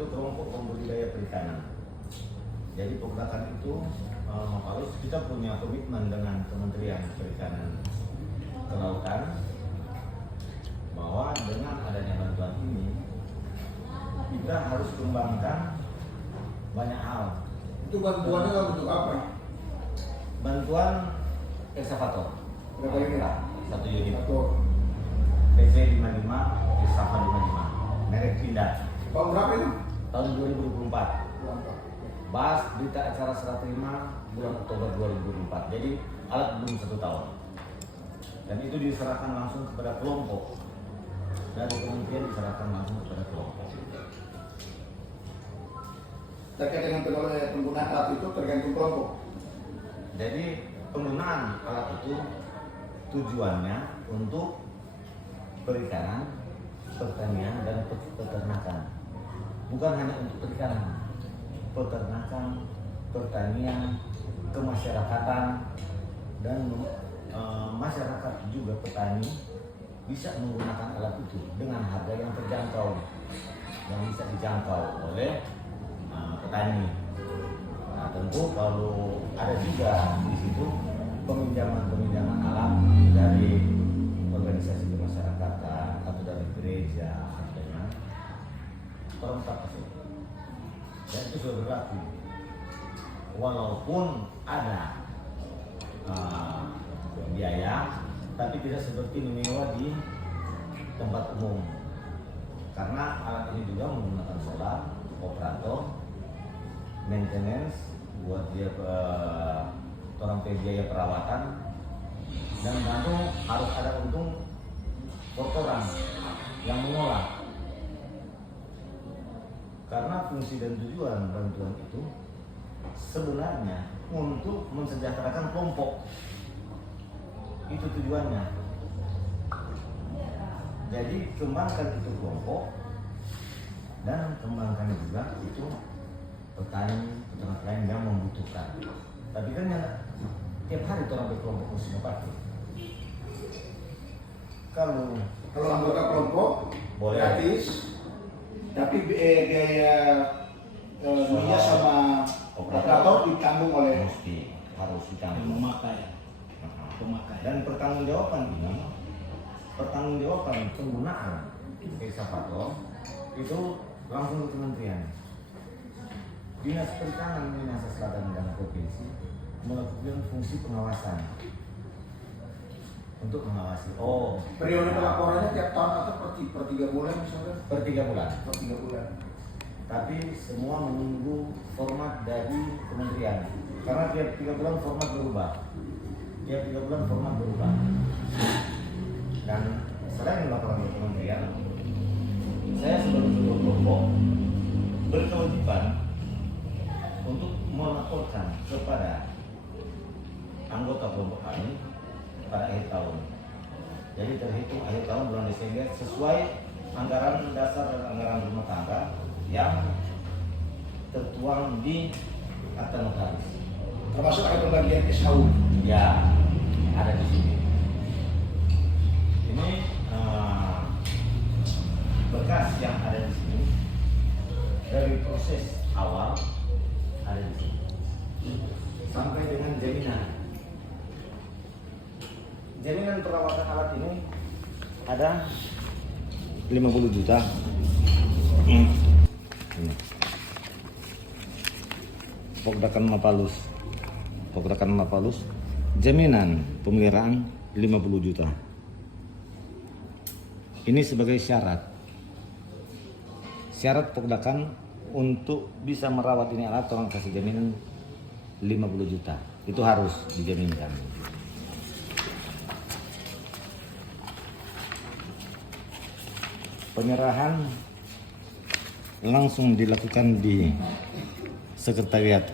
untuk kelompok pembudidaya perikanan. Jadi Pokdakan itu harus kita punya komitmen dengan Kementerian Perikanan Kelautan bahwa dengan adanya bantuan ini kita harus kembangkan banyak hal. Itu bantuannya bentuk apa? Bantuan ekskavator. Berapa ini? Satu unit. Satu. PC 55, Ekskavator 55. Merek Pindad. Tahun berapa itu? Tahun 2024. Berapa? Bahas berita acara serah terima bulan Oktober 2024. Jadi alat belum 1 tahun. Dan itu diserahkan langsung kepada kelompok. Dari kementerian diserahkan langsung kepada kelompok. Terkait dengan penggunaan alat itu tergantung kelompok. Jadi penggunaan alat itu tujuannya untuk perikanan, pertanian, dan peternakan. Bukan hanya untuk perikanan, peternakan, pertanian, kemasyarakatan, dan masyarakat juga petani bisa menggunakan alat itu dengan harga yang terjangkau, yang bisa dijangkau oleh petani. Nah, tentu kalau ada juga di situ peminjaman alat dari organisasi kemasyarakatan atau dari gereja dengan perangkat tersebut. Dan itu sudah berlaku. Walaupun ada biaya, tapi tidak seperti menyewa di tempat umum. Karena alat ini juga menggunakan solar, operator, maintenance, buat dia orang biaya perawatan, dan tentu harus ada untung kotoran yang mengolah. Karena fungsi dan tujuan bantuan itu sebenarnya untuk mensejahterakan kelompok. Itu tujuannya. Jadi kembangkan itu kelompok dan kembangkan juga itu petani, peternak lain yang membutuhkan. Tapi kan yang tiap hari orang berkelompok mesti pakai. Kalau anggota kelompok boleh gratis, tapi biaya minyak sama operator ditanggung oleh harus ditanggung pemakai. Dan pertanggungjawaban penggunaan ekskavator itu langsung ke kementerian. Dinas Perikanan Minahasa Selatan dan Provinsi melakukan fungsi pengawasan untuk mengawasi. Periode pelaporannya tiap tahun atau per 3 bulan misalnya? Per 3 bulan. Per 3 bulan. Tapi semua menunggu format dari kementerian. Karena tiap 3 bulan format berubah. Dan selain laporan ke kementerian, saya sebagai ketua kelompok berkewajiban untuk melaporkan kepada anggota kelompok kami pada akhir tahun. Jadi terhitung akhir tahun bulan Desember sesuai anggaran dasar dan anggaran rumah tangga yang tertuang di akta notaris. Termasuk ada pembagian SKU. Ya, ada di sini. Ini berkas yang ada di sini dari proses awal ada di sini sampai dengan jaminan perawatan alat ini ada 50 juta. Ini. Pokdakan Mapalus jaminan pemeliharaan 50 juta. Ini sebagai syarat Pokdakan untuk bisa merawat ini alat, orang kasih jaminan 50 juta. Itu harus dijaminkan. Penyerahan langsung dilakukan di sekretariat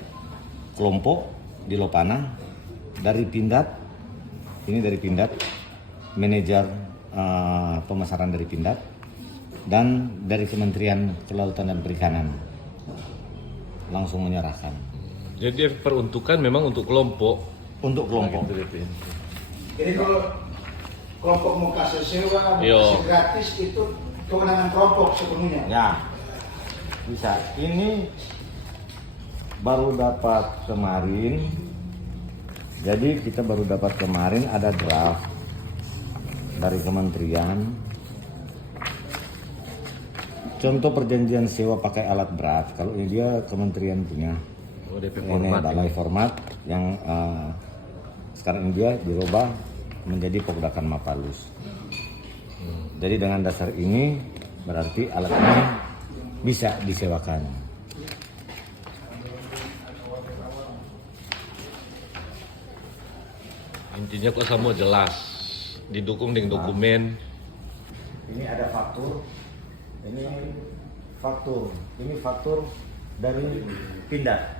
kelompok di Lopana dari Pindad. Ini dari Pindad, manajer pemasaran dari Pindad, dan dari Kementerian Kelautan dan Perikanan langsung menyerahkan. Jadi peruntukan memang untuk kelompok. Untuk kelompok. Jadi kalau kelompok mau kasih sewa, mau kasih gratis itu kewenangan kelompok sepenuhnya. Ya. Bisa. Ini baru dapat kemarin. Jadi kita baru dapat kemarin ada draft dari kementerian. Contoh perjanjian sewa pakai alat berat. Kalau ini dia kementerian punya. Oh, DP Ini format. balai format yang sekarang ini dia dirubah menjadi Pokdakan Mapalus. Jadi dengan dasar ini berarti alat ini bisa disewakan. Intinya kok semua jelas, didukung dengan dokumen. Ini ada faktur, ini faktur dari Pindad.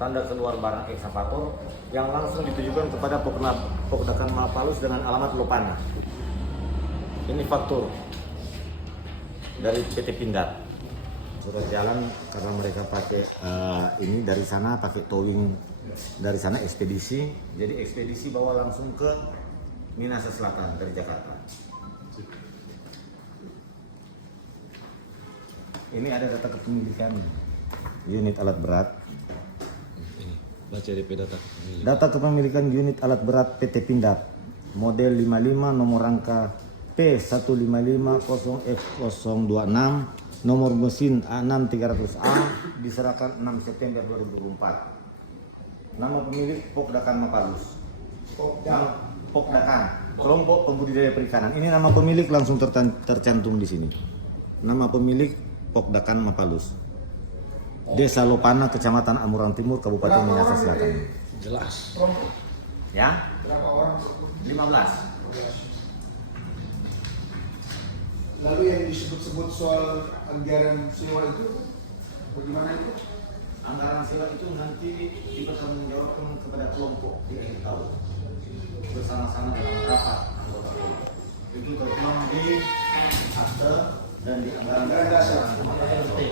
Tanda keluar barang ekskavator yang langsung ditujukan kepada Pokdakan Mapalus dengan alamat Lopana. Ini faktur dari PT Pindad. Surat jalan karena mereka pakai ini dari sana pakai towing dari sana ekspedisi. Jadi ekspedisi bawa langsung ke Minahasa Selatan dari Jakarta. Ini ada data kepemilikan unit alat berat. Ini baca DP data pemilik. Data kepemilikan unit alat berat PT Pindad model 55 nomor rangka P1550F026 nomor mesin A6300A diserahkan 6 September 2024. Nama pemilik Pokdakan Mapalus. Pokdakan, kelompok pembudidaya perikanan. Ini nama pemilik langsung tercantum di sini. Nama pemilik Pokdakan Mapalus. Desa Lopana, Kecamatan Amurang Timur, Kabupaten Minahasa Selatan. Jelas. Ya? Berapa orang? 15. Lalu yang disebut-sebut soal anggaran sewa itu bagaimana itu? Anggaran sewa itu nanti dipertanggungjawabkan kepada kelompok di akhir tahun bersama-sama dalam rapat anggota kelompok. Itu tertuang di akte dan di anggaran Anggaran dasar. Makanya penting.